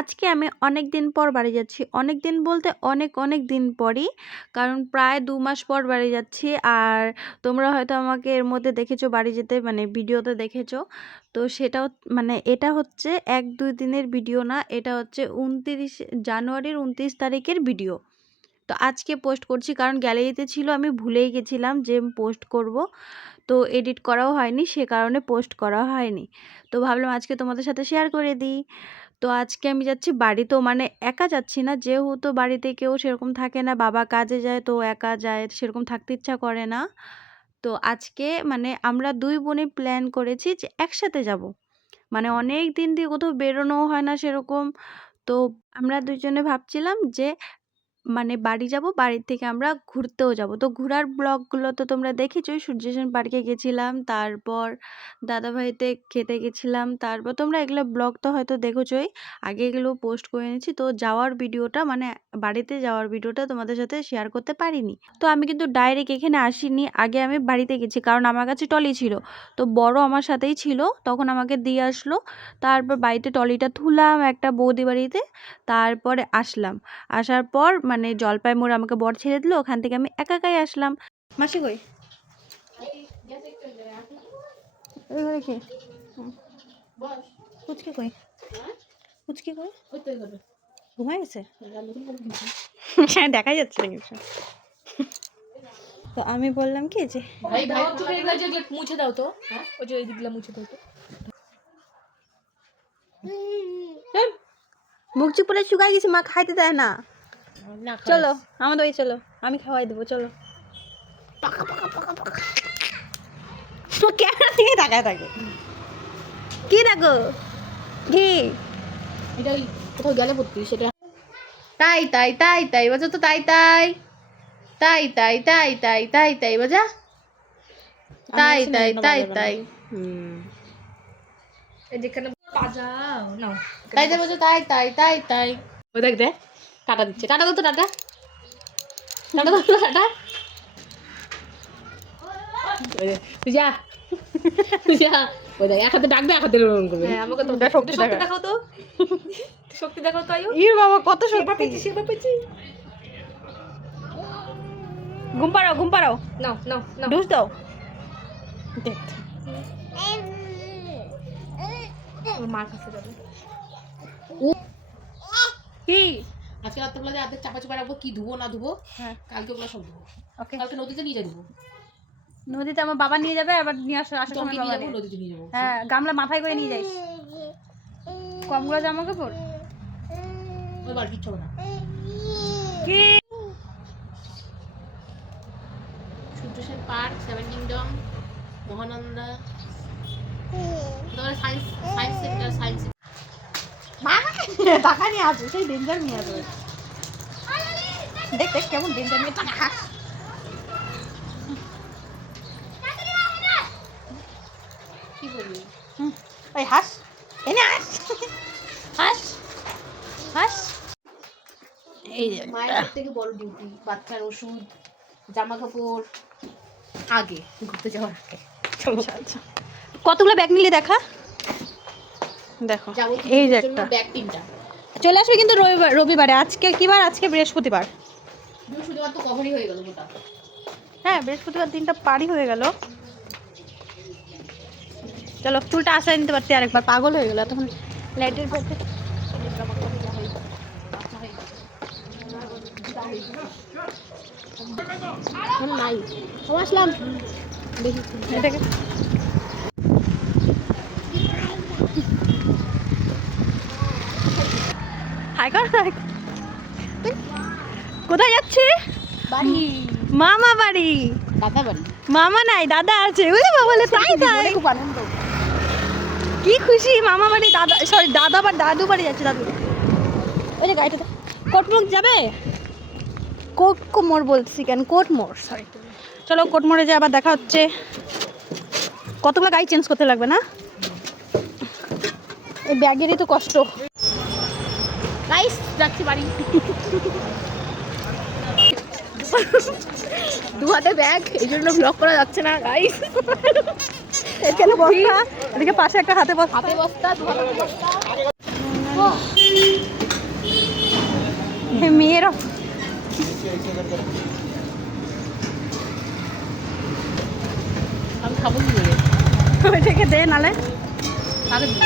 আজকে আমি অনেক দিন পর বাড়ি যাচ্ছি। অনেক দিন বলতে অনেক দিন পরই। কারণ প্রায় ২ মাস পর বাড়ি যাচ্ছি। আর তোমরা হয়তো আমাকে এর মধ্যে দেখেছো বাড়ি যেতে, মানে ভিডিওতে দেখেছো। তো সেটাও মানে এটা হচ্ছে ১-২ দিনের ভিডিও না। এটা হচ্ছে ২৯ জানুয়ারির ২৯ তারিখের ভিডিও। তো আজকে পোস্ট করছি কারণ গ্যালারিতে ছিল, আমি ভুলেই গেছিলাম যে পোস্ট করব। তো এডিট করাও হয়নি, সে কারণে পোস্ট করা হয়নি। তো ভাবলাম আজকে তোমাদের সাথে শেয়ার করে দিই। তো আজকে আমি যাচ্ছি বাড়ি, তো মানে একা যাচ্ছি না, যেহেতু বাড়িতে কেউ সেরকম থাকে না, বাবা কাজে যায়, তো একা যায়, সেরকম থাকতে ইচ্ছা করে না। তো আজকে মানে আমরা ২ বোনে প্ল্যান করেছি যে একসাথে যাব। মানে অনেক দিন দিয়ে কোথাও বেরোনোও হয় না সেরকম। তো আমরা ২ জনে ভাবছিলাম যে মানে বাড়ি যাব, বাড়ি থেকে আমরা ঘুরতেও যাব। তো ঘোরার ব্লগগুলো তো তোমরা দেখেছোই। সূর্যসেন পার্কে গেছিলাম, তারপর দাদাভাইতে খেতে গেছিলাম, তারপর তোমরা এগুলো ব্লগ তো হয়তো দেখেছোই। আগে এগুলো পোস্ট করে এনেছি। তো যাওয়ার ভিডিওটা মানে বাড়িতে যাওয়ার ভিডিওটা তোমাদের সাথে শেয়ার করতে পারিনি। তো আমি কিন্তু ডাইরেক্ট এখানে আসিনি, আগে আমি বাড়িতে গেছি কারণ আমার কাছে টলি ছিল। তো বড় আমার সাথেই ছিল, তখন আমাকে দিয়ে আসলো। তারপর বাড়িতে টলিটা তুললাম একটা বৌদি বাড়িতে, তারপরে আসলাম। আসার পর মানে জলপাই মোড় আমাকে বর ছেড়ে দিল, ওখান থেকে আমি একাই আসলাম। মাসি কই? ওই ঘরে কে? পুচকে কই? পুচকে কই? ঘুমাই গেছে? হ্যাঁ, দেখাই যাচ্ছে না কিছু। তো আমি বললাম কি যে মুছে দাও তো, ওই যে এইদিকগুলো মুছে দাও তো। মুখ চুপ করে শুকাই গেছে, মা খাইতে দেয় না। চলো আমাদের ওই চলো, আমি খাওয়াই দেবো, চলো। ক্যামেরা থেকে তাকায় থাকে, কি দেখো কি? এটা ওই কোথাও গেলে পড়তি সেটা। তাই তাই তাই তাই বাজা তো, তাই তাই তাই তাই তাই তাই তাই তাই বাজা, তাই তাই তাই তাই। এই যেখানে বাজাও নাও, তাই তাই বাজা, তাই তাই তাই তাই। ওই দেখ দে, টাটা দিচ্ছে, টাটা দাও তো, টাটা টাটা দাও তো, টাটা। তুই যা, তুই যা। ওই দেখ এক হাতে ডাকবে, এক হাতে এরকম করবে। হ্যাঁ, আমাকে তো শক্তি দেখাও তো, শক্তি দেখাও তো। আয়ু ইর বাবা, কত শক্তি! পেয়েছি। ঘুম পাড়াও, ঘুম পাড়াও, নাও নাও নাও, ডুস দাও। দেখ ওর মার কাছে যাবে। কি আজকে রাত্রেবেলা যে হাতে চাপা চাপা রাখবো, কি ধুবো না ধুবো, হ্যাঁ কালকে ওগুলো সব ধুবো। ওকে। কালকে নদীতে নিয়ে যাবো, নদীতে আমার বাবা নিয়ে যাবে, আবার নিয়ে আসার সময় টঙ্গী বাবা নিয়ে যাবো, নিয়ে। নদীতে নিয়ে যাবো। হ্যাঁ, গামলা মাথায় করে নিয়ে যাইস, কমগুলো জামা কাপড়। ওই বার কিচ্ছু হবে না। কি Surya Sen park, seven kingdom, Mahananda, তারপরে সায়েন্স সায়েন্স সেন্টার, সায়েন্স টাকা নিয়ে আসবে, সেই ডেঞ্জার নিয়ে আসবে। দেখ দেখ কেমন ডেঞ্জার নিয়ে টাকা। কি বলবি? ওই হাস, এনে হাস, হাস হাস। এই যে মায়ের সব থেকে বড় ডিউটি, বাচ্চার ওষুধ, জামা কাপড়, আগে ঘুরতে যাওয়ার আগে। আচ্ছা আচ্ছা, কতগুলো ব্যাগ নিলে দেখা। দেখো এই যে একটা ব্যাগ 3টা চলে আসবে কিন্তু রবিবারে। আজকে কি বার? আজকে বৃহস্পতিবার। বৃহস্পতিবার তো কভারই হয়ে গেল মোটা। হ্যাঁ, বৃহস্পতিবার দিনটা পারই হয়ে গেল। চলো, চুলটা আসায় নিতে পারছি আরেকবার, পাগল হয়ে গেল তখন লাইটের পক্ষে। নাই আসলাম এটাকে হাই কর, হাই কর। কোথায় যাচ্ছে? বাড়ি, মামা বাড়ি। দাদা বাড়ি। মামা নাই, দাদা আছে। ওরে বাবা, বলে তাই তাই, খুব আনন্দ। কি খুশি! মামা বাড়ি, দাদা সরি দাদা বা দাদু বাড়ি যাচ্ছে। দাদু ওই যে গাড়িটা, কোটমোড় যাবে, কোটমোড় বলছি কেন, কোটমোড় সরি। চলো কোটমোড়ে যাই, আবার দেখা হচ্ছে। কতগুলো গাড়ি চেঞ্জ করতে লাগবে না, এই ব্যাগেরই তো কষ্ট। গাইস যাচ্ছি বাড়ি। দু হাতে ব্যাগ, এই জন্য ব্লগ করা যাচ্ছে না গাইস। এখানে বস্তা, এদিকে পাশে একটা হাতে বস্তা, হাতে বস্তা, দু হাতে বস্তা। নিয়ে এরো আমি খাবো কি করে? ওইটাকে দে নালে আগে দিই।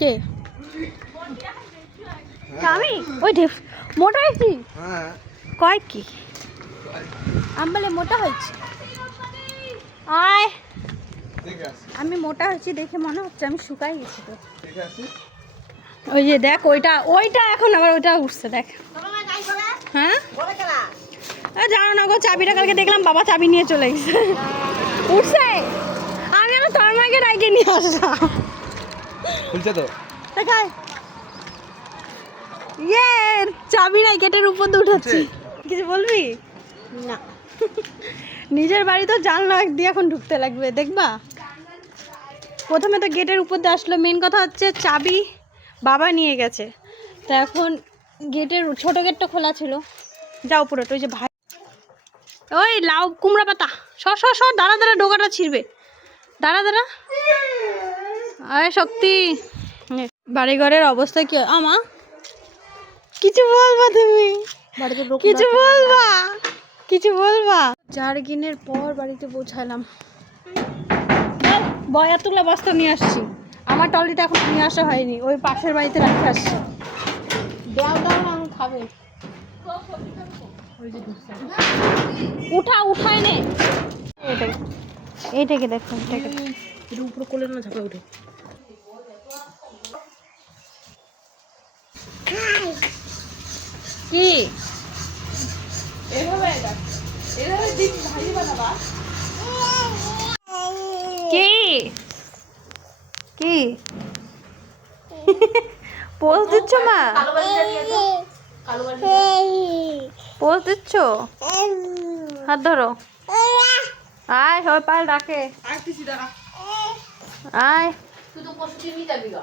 কে আমি ওই মোটা হয়েছি কয় কি আমি বলে মোটা হয়েছি আয় আমি মোটা হয়েছি দেখে মনে হচ্ছে আমি শুকাই গেছি তো ওই যে দেখ ওইটা এখন আবার ওইটা উঠছে দেখ হ্যাঁ জানো না গো চাবিটা কালকে দেখলাম বাবা চাবি নিয়ে চলে গেছে উঠছে আমি আমার তোর মাকে রাইকে নিয়ে আসলাম খুলছে তো দেখায় ইয়ে চাবি নাই গেটের উপর দিয়ে উঠাচ্ছি কিছু বলবি না নিজের বাড়ি তো জানলা দিয়ে এখন ঢুকতে লাগবে দেখবা প্রথমে তো গেটের উপর দিয়ে আসলো মেন কথা হচ্ছে চাবি বাবা নিয়ে গেছে তা এখন গেটের ছোট গেটটা খোলা ছিল যাও পুরোটা ওই যে ভাই ওই লাউ কুমড়া পাতা সর দাঁড়া দাঁড়া ডোকাটা ছিঁড়বে দাঁড়া আয় শক্তি বাড়িঘরের অবস্থা কি আমা কিছু বলবা তুমি কিছু বলবা 4 দিনের পর বাড়িতে পৌঁছালাম বয়াতুলা বস্তা নিয়ে আসছি আমার টলিটা এখন নিয়ে আসা হয়নি ওই পাশের বাড়িতে রাখতে আসছি দাও দাও না আমি খাবো। উঠায় নে এইটাকে দেখো এটাকে এটা উপরে কোলে না ঝাঁপে উঠে। কি এভাবে ডিম ভাজি বানাবা। কি পোজ দিচ্ছ মা কালো বালিটা নিয়ে তো কালো বালিটা পোজ দিচ্ছ হাত ধরো আয় সবাই পাল ডাকে আসতেছি দাঁড়া। আয় তুই তো পরশু দিন নিয়ে যাবি গা।